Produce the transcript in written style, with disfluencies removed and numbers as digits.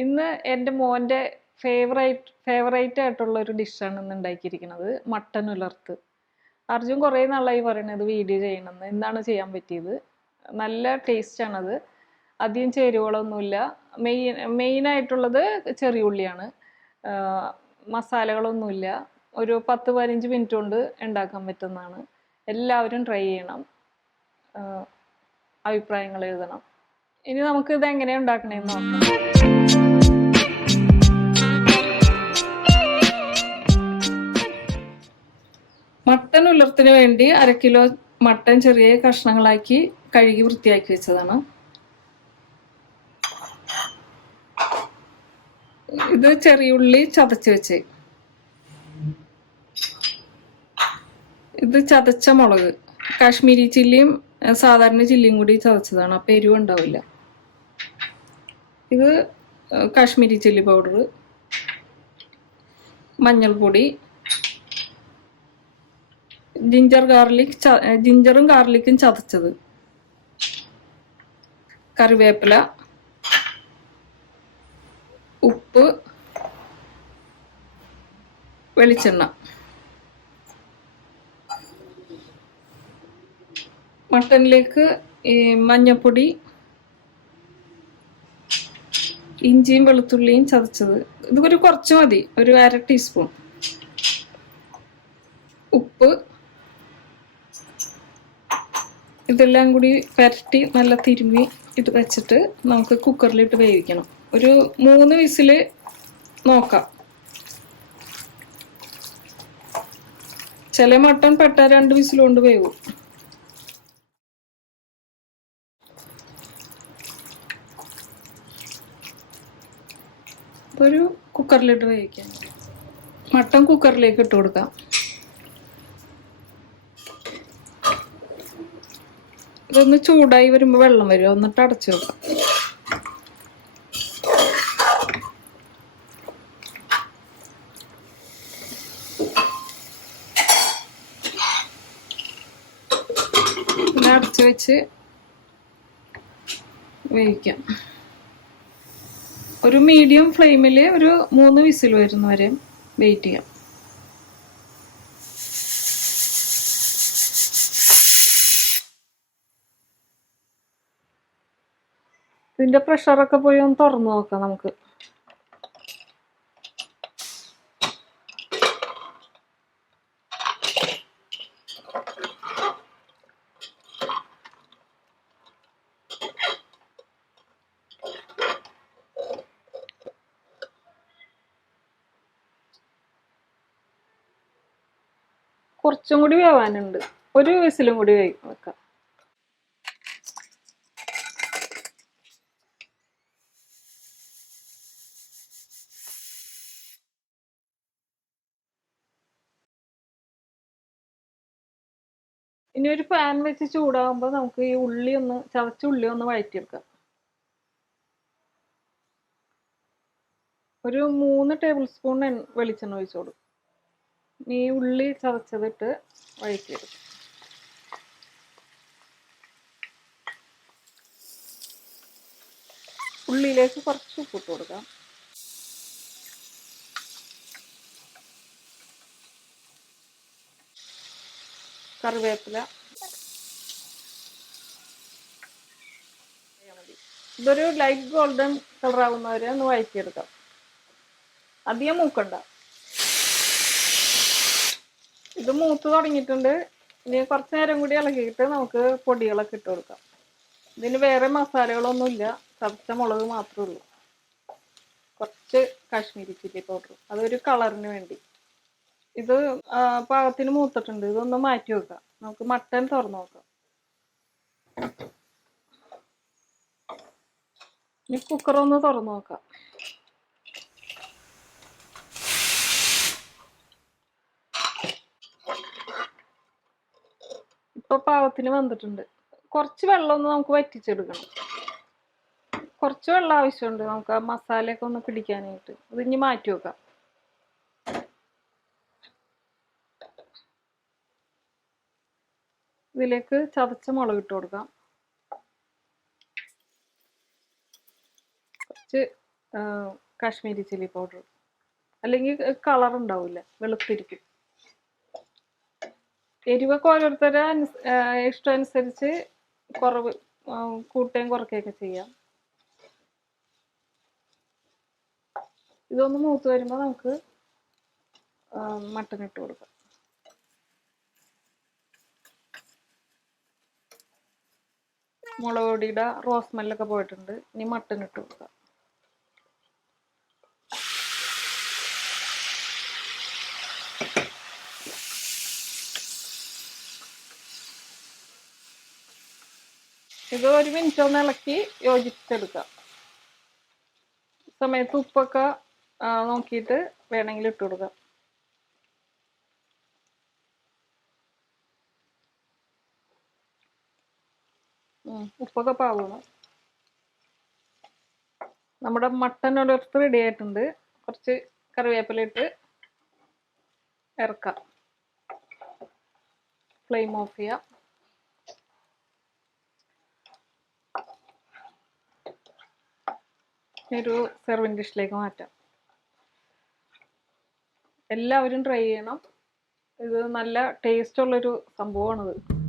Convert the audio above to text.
ഇന്ന് എൻ്റെ മോൻ്റെ ഫേവറേറ്റ് ആയിട്ടുള്ള ഒരു ഡിഷാണ് ഇന്ന് ഉണ്ടാക്കിയിരിക്കുന്നത്. മട്ടൻ ഉലർത്ത്. അർജുൻ കുറേ നാളായി പറയണത് വീഡിയോ ചെയ്യണമെന്ന്. ഇന്നാണ് ചെയ്യാൻ പറ്റിയത്. നല്ല ടേസ്റ്റാണത്. അധികം ചേരുവകളൊന്നുമില്ല. മെയിനായിട്ടുള്ളത് ചെറിയ ഉള്ളിയാണ്. മസാലകളൊന്നുമില്ല. ഒരു 10-15 മിനിറ്റ് കൊണ്ട് ഉണ്ടാക്കാൻ പറ്റുന്നതാണ്. എല്ലാവരും ട്രൈ ചെയ്യണം. അഭിപ്രായങ്ങൾ എഴുതണം. ഇനി നമുക്ക് ഇത് എങ്ങനെയാണ് ഉണ്ടാക്കണേന്ന് നോക്കാം. മട്ടൻ ഉലർത്തിന് വേണ്ടി 1/2 കിലോ മട്ടൻ ചെറിയ കഷ്ണങ്ങളാക്കി കഴുകി വൃത്തിയാക്കി വെച്ചതാണ്. ഇത് ചെറിയ ഉള്ളി ചതച്ച് വെച്ച്, ഇത് ചതച്ച മുളക്, കാശ്മീരി ചില്ലിയും സാധാരണ ചില്ലിയും കൂടി ചതച്ചതാണ്, അപ്പം എരിവ് ഉണ്ടാവില്ല. ഇത് കാശ്മീരി ചില്ലി പൗഡർ, മഞ്ഞൾപ്പൊടി, ജിഞ്ചറും ഗാർലിക്കും ചതച്ചത്, കറിവേപ്പില, ഉപ്പ്, വെളിച്ചെണ്ണ. മട്ടനിലേക്ക് മഞ്ഞൾപ്പൊടി, ഇഞ്ചിയും വെളുത്തുള്ളിയും ചതച്ചത്, ഇതൊരു കുറച്ച് മതി, ഒരു 1/2 ടീസ്പൂൺ. ഉപ്പ്. ഇതെല്ലാം കൂടി പരട്ടി നല്ല തിരുമ്മി ഇത് വെച്ചിട്ട് നമുക്ക് കുക്കറിലിട്ട് വേവിക്കണം. ഒരു 3 വിസില് നോക്കാം. ചില മട്ടൺ പെട്ട 2 വിസിൽ കൊണ്ട് വേവും. ഒരു കുക്കറിലിട്ട് വേവിക്കാം. മട്ടൺ കുക്കറിലേക്ക് ഇട്ട് കൊടുക്കാം. ഇതൊന്ന് ചൂടായി വരുമ്പോൾ വെള്ളം വരും, എന്നിട്ട് അടച്ചു വെക്കാം. പിന്നെ അടച്ചു വെച്ച് വേവിക്കാം. ഒരു മീഡിയം ഫ്ലെയിമിൽ ഒരു 3 വിസിൽ വരുന്നവരെ വെയിറ്റ് ചെയ്യാം. ഇതിൻ്റെ പ്രഷറൊക്കെ പോയി ഒന്ന് തുറന്നു നോക്കാം നമുക്ക്. കുറച്ചും കൂടി വേവാനുണ്ട്. ഒരു വിസിലും കൂടി വെക്കാം. ഇനി ഒരു പാൻ വെച്ച് ചൂടാകുമ്പോൾ നമുക്ക് ഈ ചതച്ച ഉള്ളി ഒന്ന് വഴറ്റിയെടുക്കാം. ഒരു 3 ടേബിൾ സ്പൂൺ വെളിച്ചെണ്ണ ഒഴിച്ചു കൊടുക്കും. ഈ ഉള്ളി ചതച്ചതിട്ട് വഴറ്റിയെടുക്കും. ഉള്ളിയിലേക്ക് കുറച്ച് ഉപ്പിട്ട് കൊടുക്കാം. കറിവേപ്പില. ഇതൊരു ലൈറ്റ് ഗോൾഡൻ കളർ ആവുന്നവരെ ഒന്ന് വഴറ്റിയെടുക്കാം. അധികം മൂക്കണ്ട. ഇത് മൂത്ത് തുടങ്ങിയിട്ടുണ്ട്. ഇനി കുറച്ച് നേരം കൂടി ഇളക്കിയിട്ട് നമുക്ക് പൊടികളൊക്കെ ഇട്ട് കൊടുക്കാം. ഇതിന് വേറെ മസാലകളൊന്നുമില്ല, ചതച്ച മുളക് മാത്രമേ ഉള്ളൂ. കുറച്ച് കാശ്മീരി ചില്ലി പൗഡർ, അതൊരു കളറിന് വേണ്ടി. ഇത് പാകത്തിന് മൂത്തിട്ടുണ്ട്. ഇതൊന്ന് മാറ്റി വെക്കാം. നമുക്ക് മട്ടൻ തുറന്നു നോക്കാം. ഇനി കുക്കറൊന്ന് തുറന്നു നോക്കാം. ഇപ്പൊ പാകത്തിന് വന്നിട്ടുണ്ട്. കുറച്ച് വെള്ളം ഒന്ന് നമുക്ക് വറ്റിച്ചെടുക്കണം. കുറച്ച് വെള്ളം ആവശ്യമുണ്ട് നമുക്ക് ആ മസാലയൊക്കെ ഒന്ന് പിടിക്കാനായിട്ട്. ഇത് ഇനി മാറ്റി വെക്കാം. ഇതിലേക്ക് ചതച്ച മുളക് ഇട്ട് കൊടുക്കാം. കുറച്ച് കാശ്മീരി ചില്ലി പൗഡർ. അല്ലെങ്കിൽ കളർ ഉണ്ടാവില്ല, വെളുത്തിരിക്കും. എരിവൊക്കെ ഓരോരുത്തരുടെ ഇഷ്ടം അനുസരിച്ച് കുറവ് കൂട്ടുകയും കുറയ്ക്കുകയൊക്കെ ചെയ്യാം. ഇതൊന്ന് മൂത്ത് വരുമ്പോൾ നമുക്ക് മട്ടൻ ഇട്ട് കൊടുക്കാം. മുളക് പൊടിയുടെ റോസ് സ്മെല്ലൊക്കെ പോയിട്ടുണ്ട്. ഇനി മട്ടൻ ഇട്ട് കൊടുക്കാം. ഇത് 1 മിനിറ്റ് ഒന്ന് ഇളക്കി യോജിപ്പിച്ചെടുക്കാം. സമയത്ത് ഉപ്പൊക്കെ നോക്കിയിട്ട് വേണമെങ്കിൽ ഇട്ട് കൊടുക്കാം. ഉപ്പൊക്കെ പാകണം. നമ്മുടെ മട്ടൻ ഉലർത്ത് റെഡി ആയിട്ടുണ്ട്. കുറച്ച് കറിവേപ്പില ഇട്ട് ഇറക്കാം. ഫ്ലെയിം ഓഫ് ചെയ്യാം. ഒരു സെർവിങ് ഡിഷിലേക്ക് മാറ്റാം. എല്ലാവരും ട്രൈ ചെയ്യണം. ഇത് നല്ല ടേസ്റ്റ് ഉള്ളൊരു സംഭവമാണിത്.